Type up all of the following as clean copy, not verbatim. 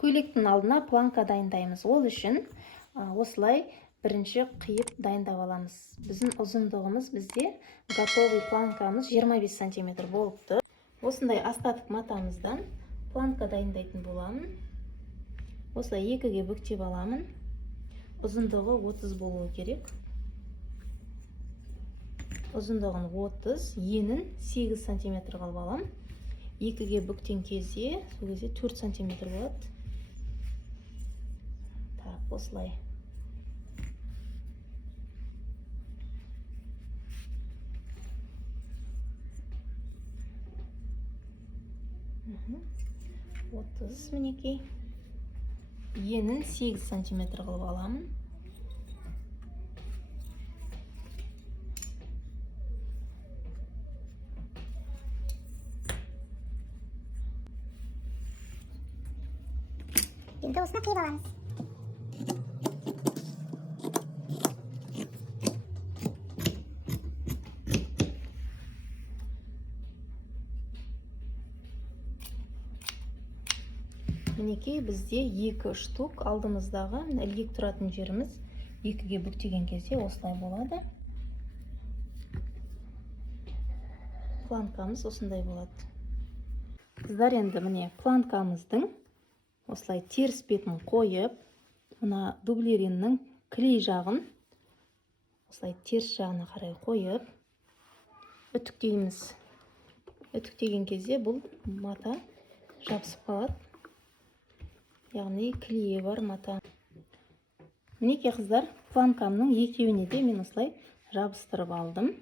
Көйлектің алдына планка дайындаймыз. Ол үшін осылай бірінші қиып дайындап аламыз. Біздің ұзындығымыз бізде готовый планкамыз 25 сантиметр болыпты. Осындай остаток матамыздан планка дайындайтын боламын. Осылай екіге бүктеп аламын. Ұзындығы 30 болуы керек. Ұзындығын 30, енін 8 сантиметр қылып алам. Екіге бүктен кезде, сол кезде 4 сантиметр болады. Так, осылай. Отыз мінекей. Енін 8 сантиметр қылып аламын. Енді осыны қиып аламыз. Мінекей бізде 2 штук алдымыздағы ілгек тұратын жеріміз екіге бүктеген кезде осылай болады. Планкамыз осындай болады. Қыздар, енді міне планкамыздың осылай теріс бетін қойып, мына дублериннің клей жағын осылай теріс жағына қарай қойып, үтіктейміз. Үтіктеген кезде бұл мата жабысып қалады. Яғни клейі бар мата. Мінекей қыздар, планкамның екеуіне де мен осылай жабыстырып алдым.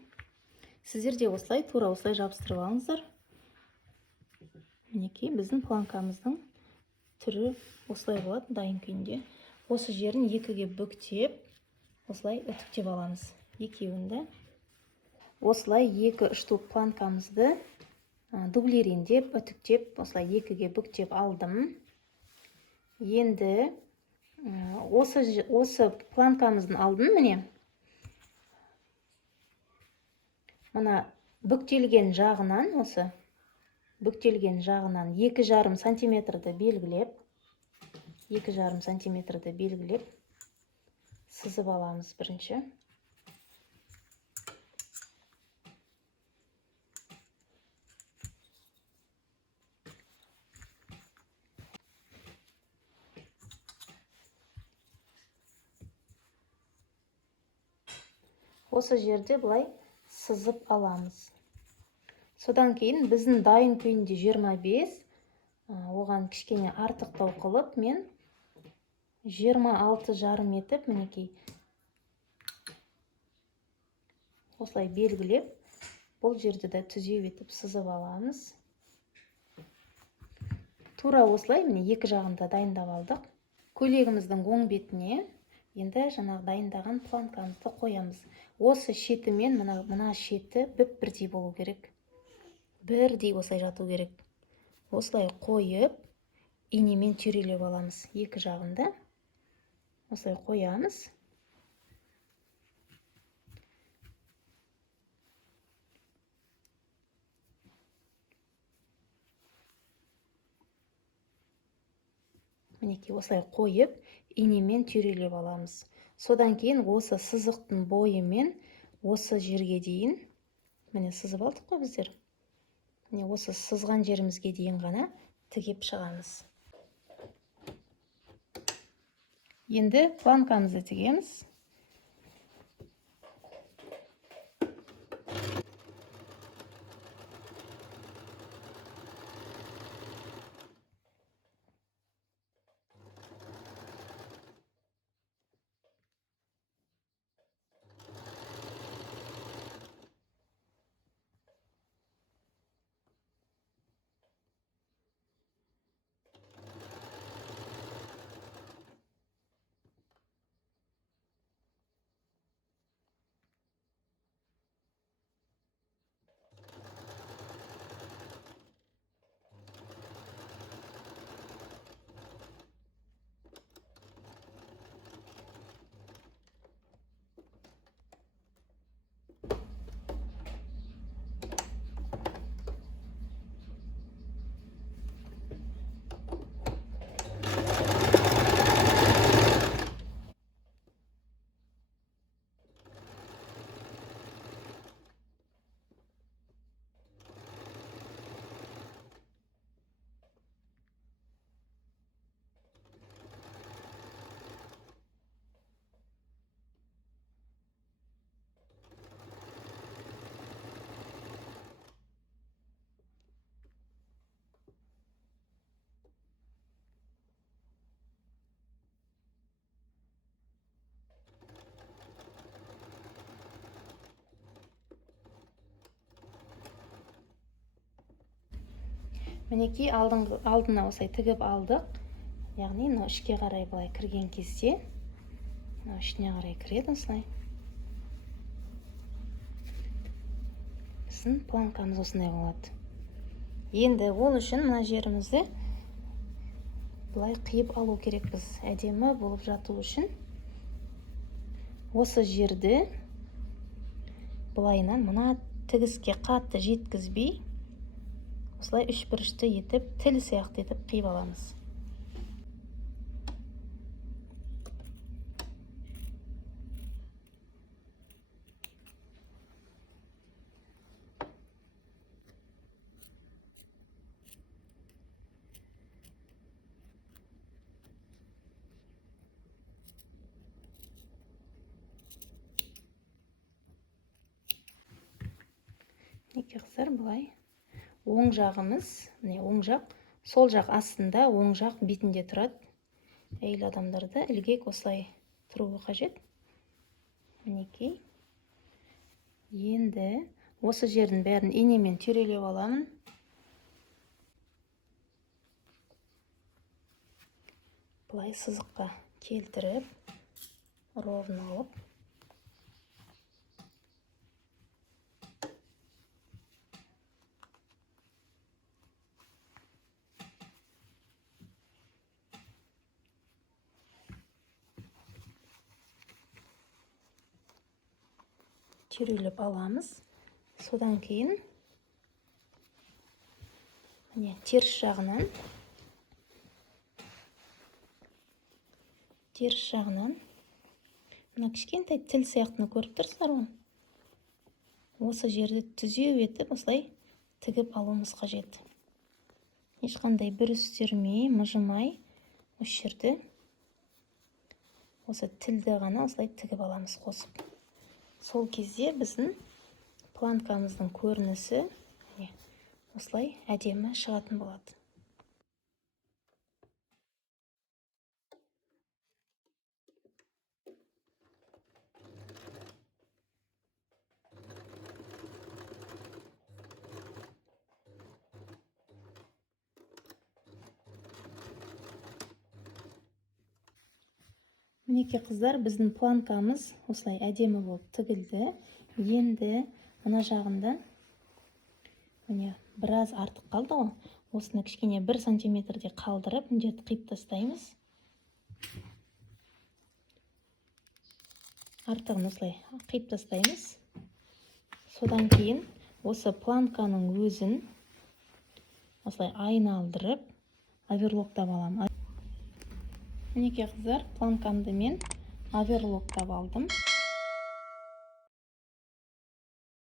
Сіздер де осылай, тура осылай жабыстырып алыңыздар. Мінекей біздің планкамыздың түрі осылай болады дайын күйінде. Осы жерін екіге бүктеп, осылай үтіктеп аламыз. Екеуінде. Осылай 2 штук планкамызды дублериндеп, үтіктеп, осылай екіге бүктеп алдым. Енді осы планкамыздың алдын міне мына бүктелген жағынан, осы бүктелген жағынан 2,5 сантиметрді белгілеп, 2,5 сантиметрді белгілеп сызып аламыз бірінші. Осы жерде бұлай сызып аламыз. Содан кейін біздің дайын күйінде 25, оған кішкене артықтау қылып, мен 26,5 етіп, мінекей осылай белгілеп, бұл жерді де түзеу етіп сызып аламыз. Тура осылай міне екі жағында дайындап алдық. Көйлегіміздің оң бетіне енді жаңағы дайындаған планкамызды қоямыз. Осы шеті мен мына шеті бірдей болу керек. Бірдей осылай жату керек. Осылай қойып, инемен түйрелеп аламыз. Екі жағында осылай қоямыз. Мінекей осылай қойып, инемен түйрелеп аламыз. Содан кейін осы сызықтың бойымен осы жерге дейін, міне сызып алдық қой біздер. Міне осы сызған жерімізге дейін ғана тігіп шығамыз. Енді планкамызды тігеміз. Мінекей алдына осылай тігіп алдық. Яғни мынау ішке қарай былай кірген кезде мынау ішіне қарай кіреді осылай. Біздің планкамыз осындай болады. Енді ол үшін мына жерімізді былай қиып алу керек біз. Әдемі болып жату үшін осы жерді былайынан мына тігіске қатты жеткізбей осылай үшбұрышты етіп, тіл сияқты етіп қиып аламыз. Мінекей қыздар, былай оң жағымыз, міне оң жақ, сол жақ астында, оң жақ бетінде тұрады. Әйел адамдарда ілгек осылай тұруы қажет. Мінекей. Енді осы жердің бәрін инемен түйрелеп аламын. Былай сызыққа келтіріп, ровно алып. Түйрелеп аламыз. Содан кейін міне теріс жағынан мына кішкентай тіл сияқтыны көріп тұрсыздар ма? Осы жерді түзеу етіп осылай тігіп алуымыз қажет. Ешқандай бүрістермей, мыжымай осы жерді осы тілді ғана осылай тігіп аламыз қосып. Сол кезде біздің планкамыздың көрінісі осылай әдемі шығатын болады. Мінекей қыздар, біздің планкамыз осылай әдемі болып тігілді. Енді мына жағында міне біраз артық қалды ғой. Осыны кішкене 1 сантиметрде қалдырып, мына жерді қиып тастаймыз. Артығын осылай қиып тастаймыз. Содан кейін осы планканың өзін осылай айналдырып, оверлоктап аламын. Мінекей қыздар, планкамды мен оверлоктап алдым.